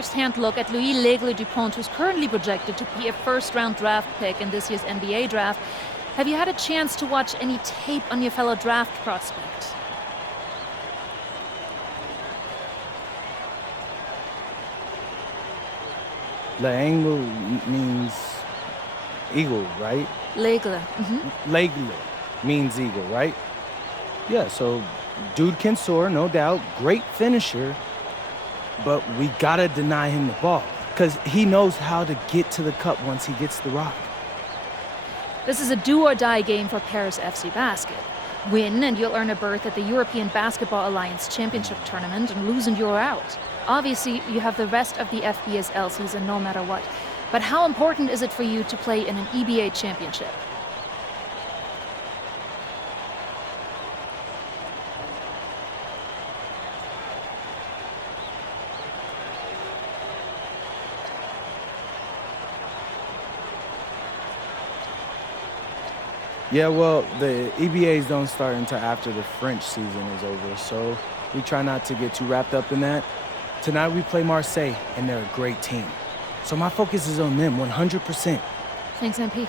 first-hand look at Louis L'Aigle-Dupont, who's currently projected to be a first-round draft pick in this year's NBA draft. Have you had a chance to watch any tape on your fellow draft prospect? L'Aigle means eagle, right? L'Aigle. L'Aigle means eagle, right? Yeah, so dude can soar, no doubt. Great finisher. But we gotta deny him the ball, because he knows how to get to the cup once he gets the rock. This is a do-or-die game for Paris FC Basket. Win and you'll earn a berth at the European Basketball Alliance Championship Tournament, and lose and you're out. Obviously, you have the rest of the FBSL season no matter what. But how important is it for you to play in an EBA championship? Yeah, well, the EBAs don't start until after the French season is over, so we try not to get too wrapped up in that. Tonight we play Marseille, and they're a great team. So my focus is on them 100%. Thanks, MP.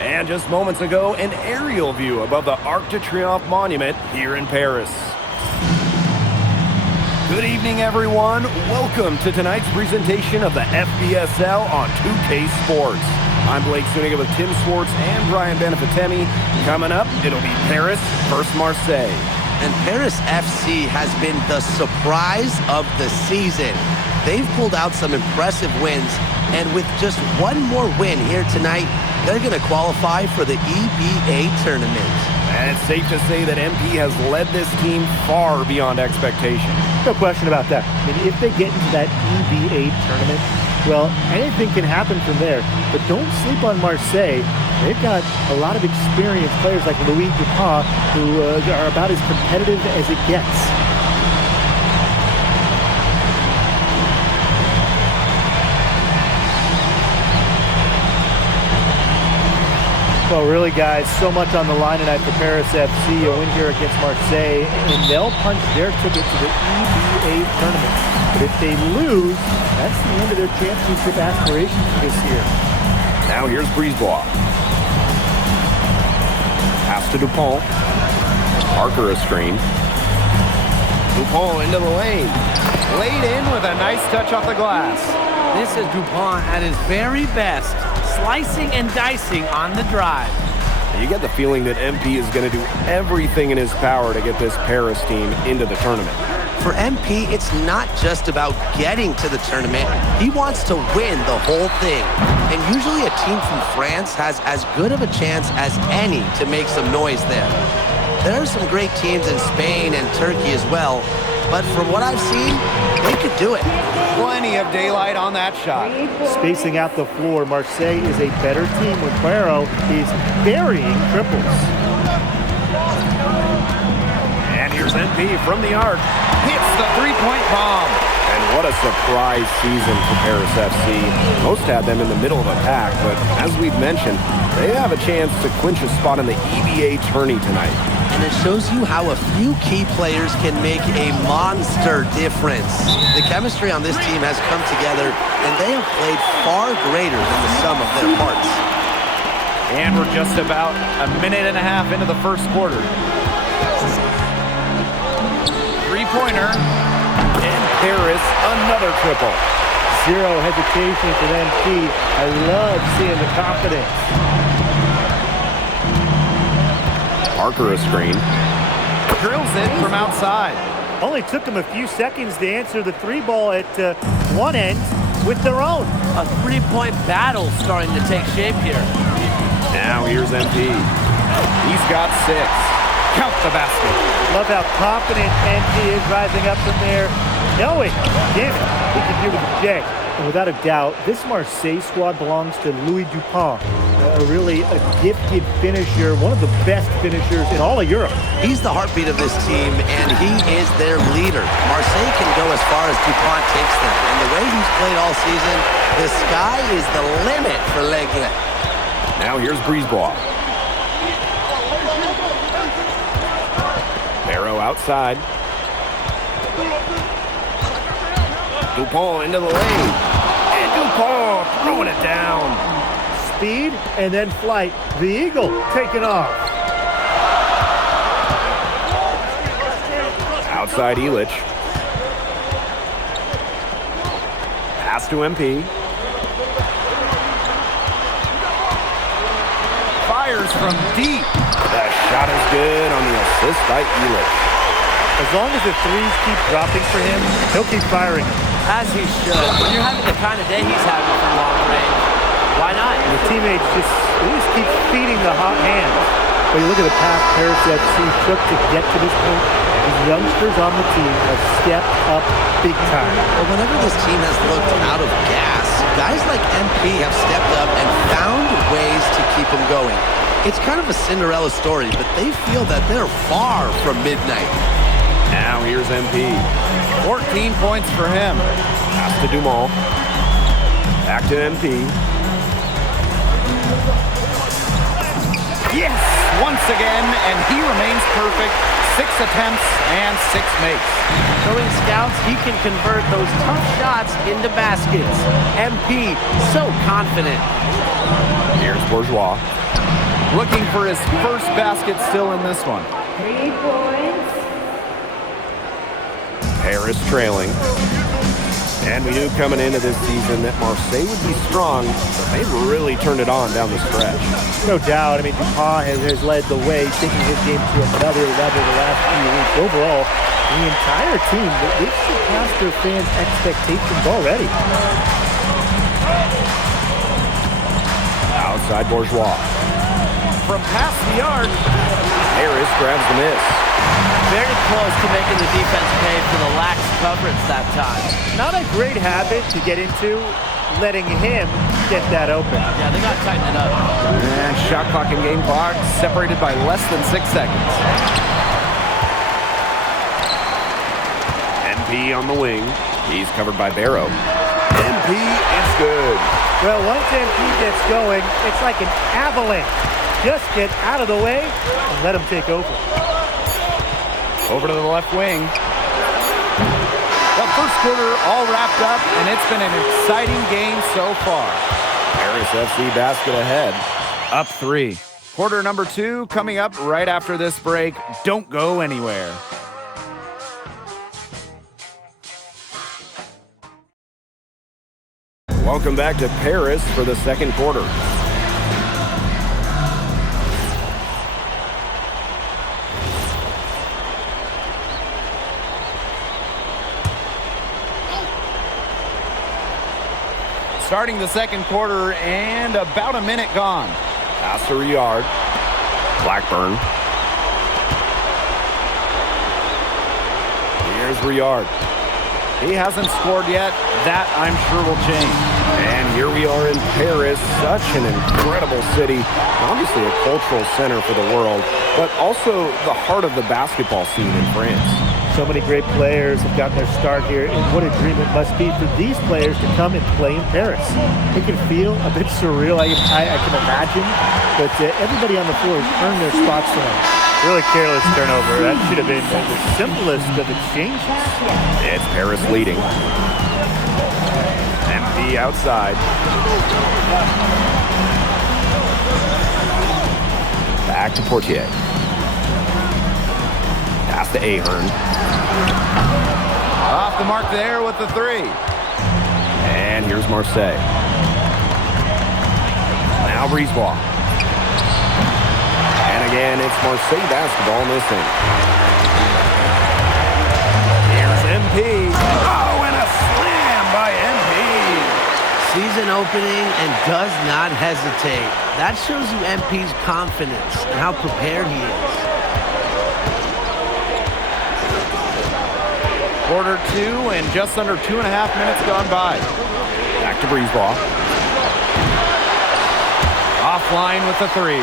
And just moments ago, an aerial view above the Arc de Triomphe monument here in Paris. Good evening, everyone. Welcome to tonight's presentation of the FBSL on 2K Sports. I'm Blake Suniga with Tim Swartz and Brian Benefitemi. Coming up, it'll be Paris versus Marseille. And Paris FC has been the surprise of the season. They've pulled out some impressive wins, and with just one more win here tonight, they're going to qualify for the EBA tournament. And it's safe to say that MP has led this team far beyond expectation. No question about that. I mean, if they get into that EBA tournament, well, anything can happen from there. But don't sleep on Marseille. They've got a lot of experienced players like Louis Dupont, who are about as competitive as it gets. Well, really, guys, so much on the line tonight for Paris FC. A win here against Marseille, and they'll punch their ticket to the EBA tournament. But if they lose, that's the end of their championship aspirations this year. Now here's Brisebois. Pass to Dupont. Parker a screen. Dupont into the lane. Laid in with a nice touch off the glass. This is Dupont at his very best, slicing and dicing on the drive. You get the feeling that MP is going to do everything in his power to get this Paris team into the tournament. For MP, it's not just about getting to the tournament. He wants to win the whole thing. And usually a team from France has as good of a chance as any to make some noise there. There are some great teams in Spain and Turkey as well, but from what I've seen, they could do it. Plenty of daylight on that shot. Spacing out the floor, Marseille is a better team when Cuero is burying triples. And here's MP from the arc. Hits the three-point bomb. And what a surprise season for Paris FC. Most had them in the middle of the pack, but as we've mentioned, they have a chance to clinch a spot in the EBA tourney tonight. And it shows you how a few key players can make a monster difference. The chemistry on this team has come together, and they have played far greater than the sum of their parts. And we're just about a minute and a half into the first quarter. Three-pointer. And Paris, another triple. Zero hesitation for MP. I love seeing the confidence. Parker a screen. Drills it from outside. Only took them a few seconds to answer the three ball at one end with their own. A three-point battle starting to take shape here. Now here's MP. He's got 6. Count the basket. Love how confident MP is rising up from there, knowing, damn it, he can do it today. And without a doubt, this Marseille squad belongs to Louis Dupont, really a gifted finisher, one of the best finishers in all of Europe. He's the heartbeat of this team, and he is their leader. Marseille can go as far as Dupont takes them, and the way he's played all season, the sky is the limit for L'Aigle. Now here's Brisebois. Barrow outside. Dupont into the lane. And Dupont throwing it down. Speed and then flight. The Eagle taking off. Outside Elich. Pass to MP. Fires from deep. That shot is good on the assist by Elich. As long as the threes keep dropping for him, he'll keep firing. As he should. When you're having the kind of day he's having from long range, why not? And the teammates just keep feeding the hot hands. But you look at the path Paris FC took to get to this point. These youngsters on the team have stepped up big time. But whenever this team has looked out of gas, guys like MP have stepped up and found ways to keep them going. It's kind of a Cinderella story, but they feel that they're far from midnight. Now here's MP. 14 points for him. Pass to Dumont. Back to MP. Yes, once again, and he remains perfect. 6 attempts and 6 makes. Showing scouts he can convert those tough shots into baskets. MP, so confident. Here's Bourgeois. Looking for his first basket still in this one. 3 points. Paris trailing. And we knew coming into this season that Marseille would be strong, but they've really turned it on down the stretch. No doubt. I mean, Dupont has led the way, taking his game to another level the last few weeks. Overall, the entire team, they've surpassed their fans' expectations already. Outside Bourgeois. From past the arc, Paris grabs the miss. Very close to making the defense pay for the lax coverage that time. Not a great habit to get into, letting him get that open. Yeah, they got to tighten it up. and shot clock and game clock separated by less than 6 seconds. MP on the wing. He's covered by Barrow. MP is good. Well, once MP gets going, it's like an avalanche. Just get out of the way and let him take over. Over to the left wing. The first quarter all wrapped up, and it's been an exciting game so far. Paris FC basket ahead. Up 3. Quarter number 2 coming up right after this break. Don't go anywhere. Welcome back to Paris for the second quarter. Starting the second quarter and about a minute gone. Pass to Riyard. Blackburn. Here's Riyard. He hasn't scored yet. That, I'm sure, will change. And here we are in Paris, such an incredible city. Obviously a cultural center for the world, but also the heart of the basketball scene in France. So many great players have gotten their start here, and what a dream it must be for these players to come and play in Paris. It can feel a bit surreal, I can imagine, but everybody on the floor has earned their spots for them. Really careless turnover. That should have been the simplest of exchanges. It's Paris leading. MP outside. Back to Portier. Pass to Ahern. Off the mark there with the 3. And here's Marseille. Now Brisebois. And again, it's Marseille basketball missing. Here's MP. Oh, and a slam by MP. Season opening and does not hesitate. That shows you MP's confidence and how prepared he is. Quarter 2 and just under 2.5 minutes gone by. Back to Brisebois. Offline with the 3.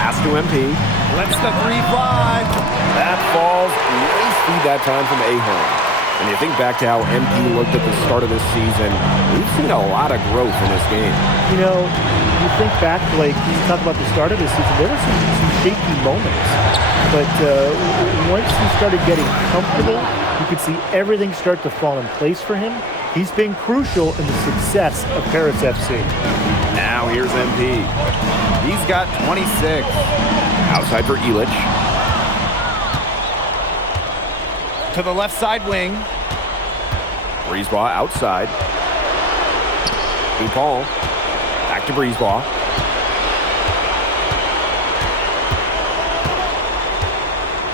Pass to MP. Lets the 3 fly. That falls. Nice feed that time from Ahern. And you think back to how MP looked at the start of this season, we've seen a lot of growth in this game. You know, you think back, Blake, you talk about the start of the season, there were some shaky moments. But once he started getting comfortable you could see everything start to fall in place for him. He's been crucial in the success of Paris FC. Now here's MP. He's got 26. Outside for Illich. To the left side wing. Brisebois outside. Dupont. Back to Brisebois.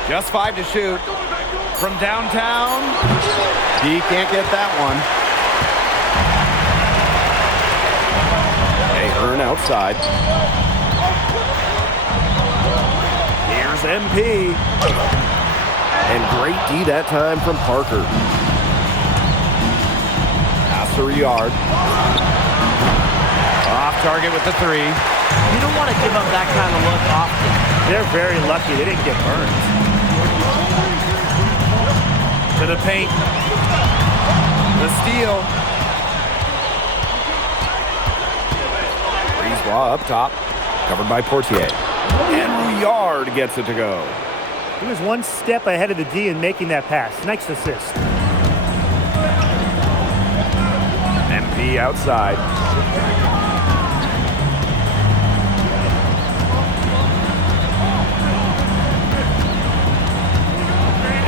Just 5 to shoot. From downtown. He can't get that one. Ahern outside. Here's MP. And great D that time from Parker. Pass to Riyard. Off target with the 3. You don't want to give up that kind of look often. They're very lucky they didn't get burned. To the paint. The steal. Brisebois up top. Covered by Portier. And Riyard gets it to go. He was one step ahead of the D in making that pass. Nice assist. MP outside.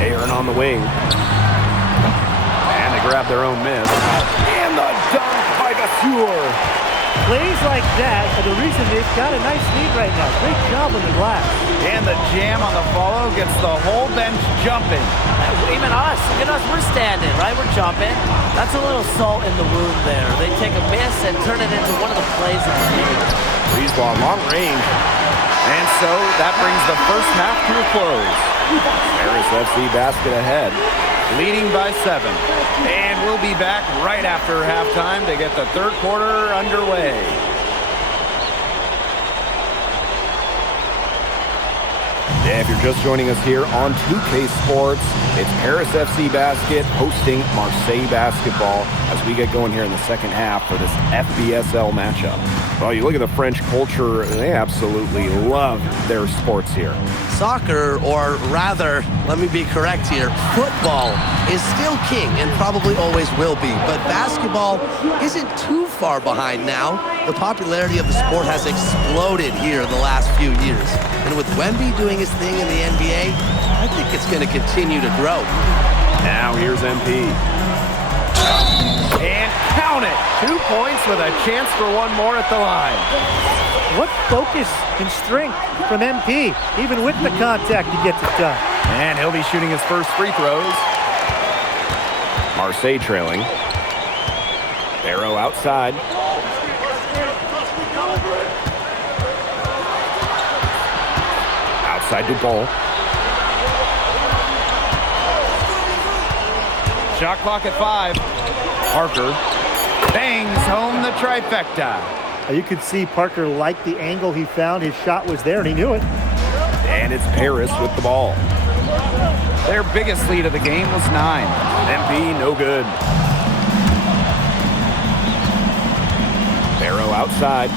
Ahern on the wing. And they grab their own miss. And the dunk by Gassur. Plays like that are the reason they've got a nice lead right now. Great job on the glass. And the jam on the follow gets the whole bench jumping. Even us, look at us, we're standing, right? We're jumping. That's a little salt in the wound there. They take a miss and turn it into one of the plays of the game. Brisebois long range. And so that brings the first half to a close. Paris FC basket ahead. Leading by 7. And we'll be back right after halftime to get the third quarter underway. Yeah, if you're just joining us here on 2K Sports, it's Paris FC Basket hosting Marseille Basketball as we get going here in the second half for this FBSL matchup. Well, you look at the French culture, they absolutely love their sports here. Soccer, or rather, let me be correct here, football is still king and probably always will be, but basketball isn't too far behind now. The popularity of the sport has exploded here in the last few years. And with Wemby doing his thing in the NBA, I think it's going to continue to grow. Now here's MP. And count it! 2 points with a chance for one more at the line. What focus and strength from MP. Even with the contact, he gets it done. And he'll be shooting his first free throws. Marseille trailing. Barrow outside. Outside Dupont. Shot clock at 5. Parker bangs home the trifecta. You could see Parker liked the angle he found. His shot was there, and he knew it. And it's Paris with the ball. Their biggest lead of the game was 9. MP, no good. Barrow outside.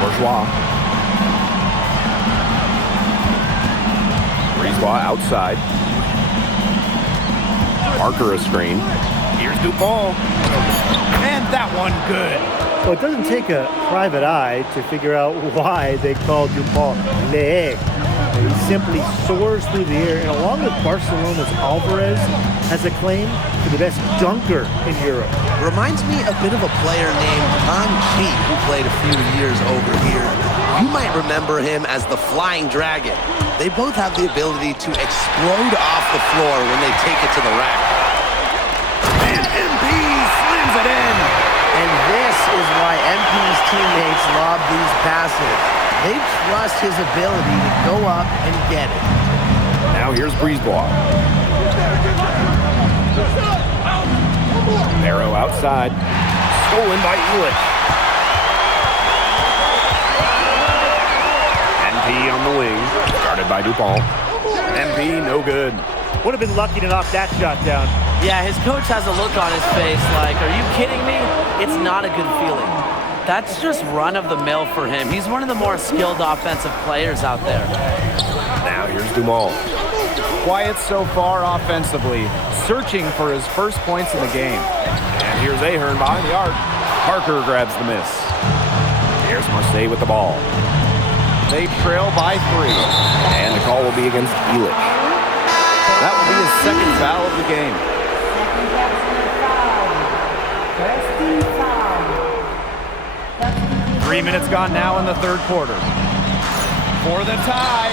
Bourgeois. Brisebois outside. Parker a screen. Here's Dupont. And that one good. So it doesn't take a private eye to figure out why they called Dupont l'aigle. He simply soars through the air, and along with Barcelona's Alvarez, has a claim to the best dunker in Europe. Reminds me a bit of a player named Han Chi, who played a few years over here. You might remember him as the Flying Dragon. They both have the ability to explode off the floor when they take it to the rack. And MP slams it in. And this is why MP's teammates lob these passes. They trust his ability to go up and get it. Now here's Brisebois. Barrow outside. Stolen by Illich. MP on the wing. Guarded by Dupont. MP no good. Would have been lucky to knock that shot down. Yeah, his coach has a look on his face like, are you kidding me? It's not a good feeling. That's just run-of-the-mill for him. He's one of the more skilled offensive players out there. Now here's Dumont. quiet so far offensively, searching for his first points in the game. And here's Ahern behind the arc. Parker grabs the miss. Here's Marseille with the ball. They trail by 3. And the call will be against Elich. That will be his second foul of the game. 3 minutes gone now in the third quarter. For the tie.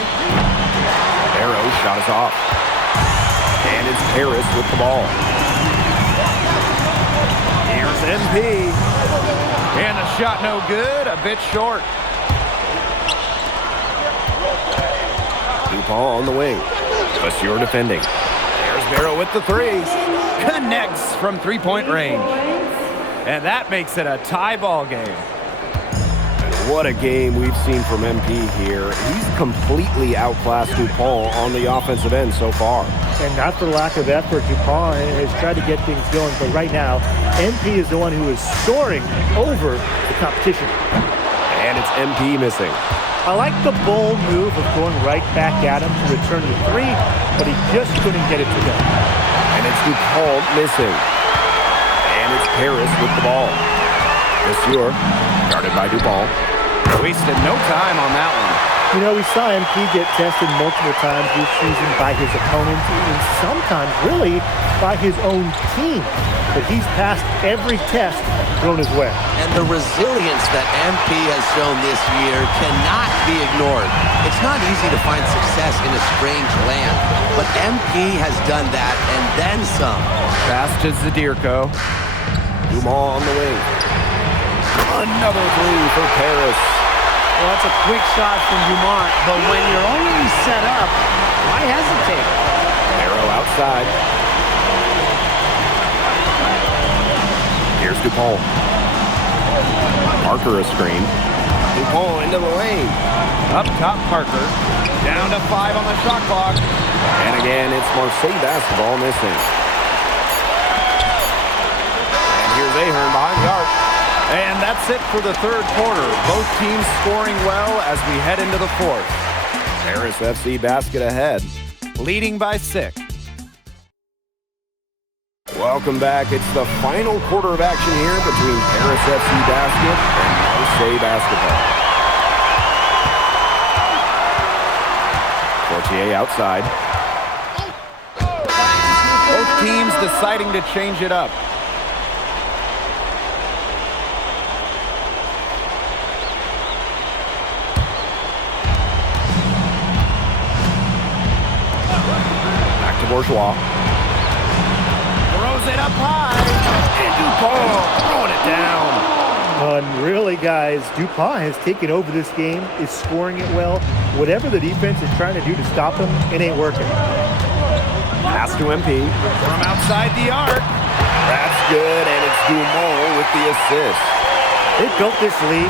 Arrow shot is off. And it's Paris with the ball. Here's MP. And the shot no good, a bit short. DuPont on the wing. Vasseur defending. There's Barrow with the 3. Connects from three-point range. And that makes it a tie ball game. What a game we've seen from MP here. He's completely outclassed DuPont on the offensive end so far. And not for lack of effort, DuPont has tried to get things going, but right now, MP is the one who is soaring over the competition. And it's MP missing. I like the bold move of going right back at him to return the 3, but he just couldn't get it to go. And it's DuPont missing. And it's Paris with the ball. Vasseur, guarded by DuPont. Wasted no time on that one. You know, we saw MP get tested multiple times this season by his opponents, and sometimes really by his own team. But he's passed every test thrown his way. And the resilience that MP has shown this year cannot be ignored. It's not easy to find success in a strange land, but MP has done that and then some. Fast as Zadirko. Dumont on the wing. Another 3 for Paris. Well, that's a quick shot from Dumont, but when you're already set up, why hesitate? Arrow outside. Here's DuPont. Parker a screen. DuPont into the lane. Up top, Parker. Down to 5 on the shot clock. And again, it's Marseille basketball missing. And here's Ahern behind the arc. And that's it for the third quarter. Both teams scoring well as we head into the fourth. Paris FC basket ahead. Leading by 6. Welcome back. It's the final quarter of action here between Paris FC basket and Marseille basketball. Fortier outside. Both teams deciding to change it up. Bourgeois. Throws it up high. And DuPont throwing it down. Really, guys, DuPont has taken over this game, is scoring it well. Whatever the defense is trying to do to stop him, it ain't working. Pass to MP. From outside the arc. That's good, and it's Dumont with the assist. They built this lead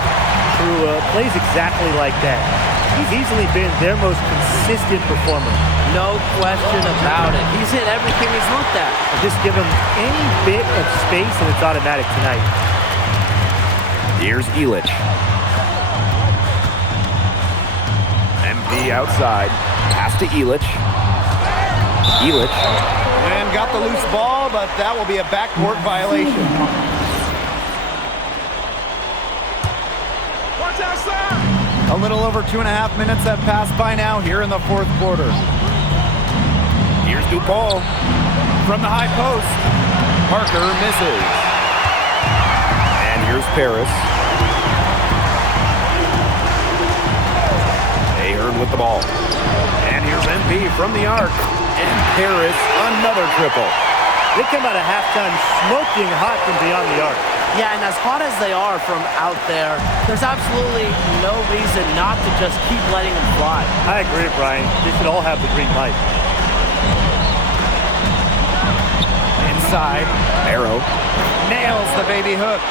through plays exactly like that. He's easily been their most consistent performer. No question about it. He's hit everything he's looked at. Just give him any bit of space and it's automatic tonight. Here's Elich. MP outside. Pass to Elich. Elich. And got the loose ball, but that will be a backcourt violation. Watch outside! A little over 2.5 minutes have passed by now here in the fourth quarter. Here's DuPont from the high post. Parker misses. And here's Paris. Ahern with the ball. And here's MP from the arc. And Paris, another triple. They come out of halftime smoking hot from beyond the arc. Yeah, and as hot as they are from out there, there's absolutely no reason not to just keep letting them fly. I agree, Brian. They should all have the green light. Inside. Barrow. Nails the baby hook.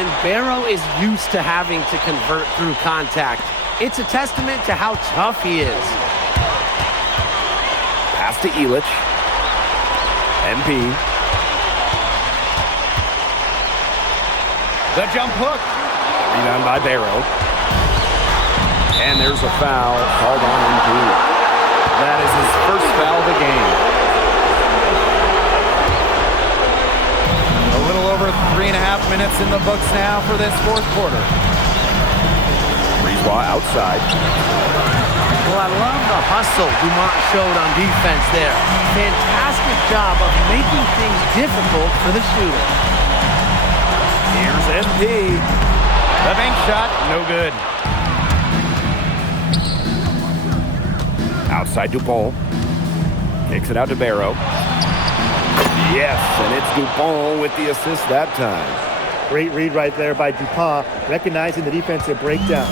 And Barrow is used to having to convert through contact. It's a testament to how tough he is. Pass to Elich. MP. The jump hook. Rebound by Barrow. And there's a foul called on MP. That is his first foul of the game. A little over 3.5 minutes in the books now for this fourth quarter. Brisebois outside. Well, I love the hustle Dumont showed on defense there. Fantastic job of making things difficult for the shooter. Here's MP. The bank shot, no good. Outside Dupont. Kicks it out to Barrow. Yes, and it's Dupont with the assist that time. Great read right there by Dupont, recognizing the defensive breakdown.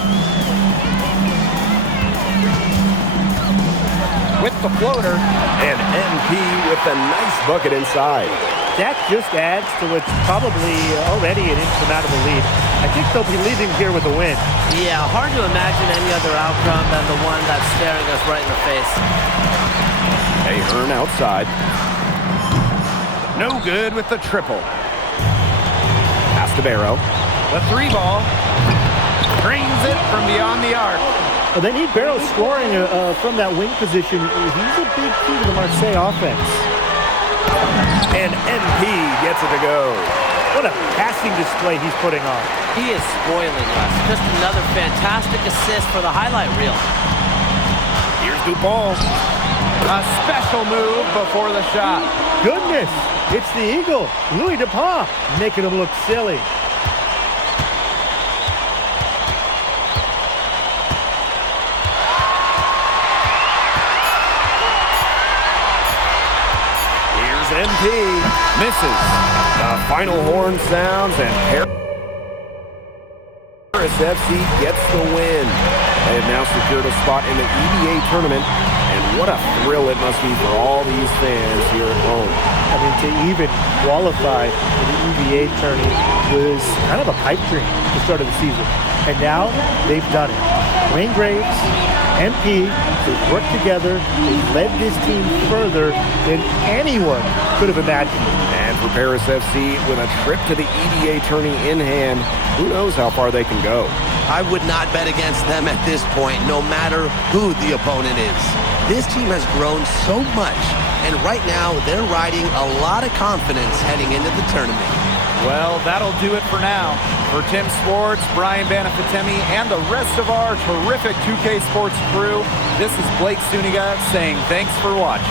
With the floater, and MP with a nice bucket inside. That just adds to what's probably already an insurmountable lead. I think they'll be leaving here with a win. Yeah, hard to imagine any other outcome than the one that's staring us right in the face. Ahern outside. No good with the triple. Pass to Barrow. The three ball. Brings it from beyond the arc. Well, they need Barrow scoring from that wing position. He's a big key to the Marseille offense. And MP gets it to go. What a passing display he's putting on. He is spoiling us. Just another fantastic assist for the highlight reel. Here's Dupont. A special move before the shot. Goodness, it's the Eagle, Louis Dupont, making him look silly. MP misses. The final horn sounds and Paris FC gets the win. They have now secured a spot in the EVA tournament, and what a thrill it must be for all these fans here at home. I mean, to even qualify for the EVA tourney was kind of a pipe dream at the start of the season. And now they've done it. Wayne Graves, MP, they've worked together, they've led this team further than anyone could have imagined. And for Paris FC, with a trip to the EVA tourney in hand, who knows how far they can go. I would not bet against them at this point, no matter who the opponent is. This team has grown so much, and right now they're riding a lot of confidence heading into the tournament. Well, that'll do it for now. For Tim Sports, Brian Banafitemi, and the rest of our terrific 2K Sports crew, this is Blake Suniga saying thanks for watching.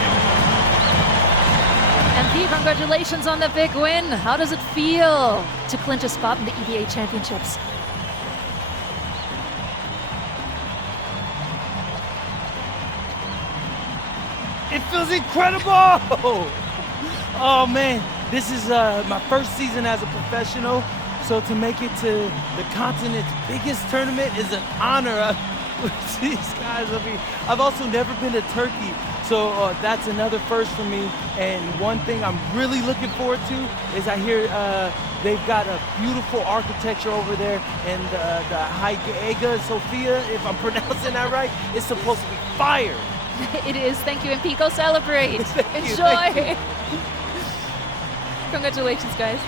MP, congratulations on the big win. How does it feel to clinch a spot in the EVA Championships? It feels incredible! Oh man, this is my first season as a professional, so to make it to the continent's biggest tournament is an honor. These guys, I mean, I've also never been to Turkey, so that's another first for me. And one thing I'm really looking forward to is I hear they've got a beautiful architecture over there, and the Hagia Sophia, if I'm pronouncing that right, is supposed to be fire. It is. Thank you, MP. Go celebrate. Thank you, Enjoy. thank you. Congratulations, guys.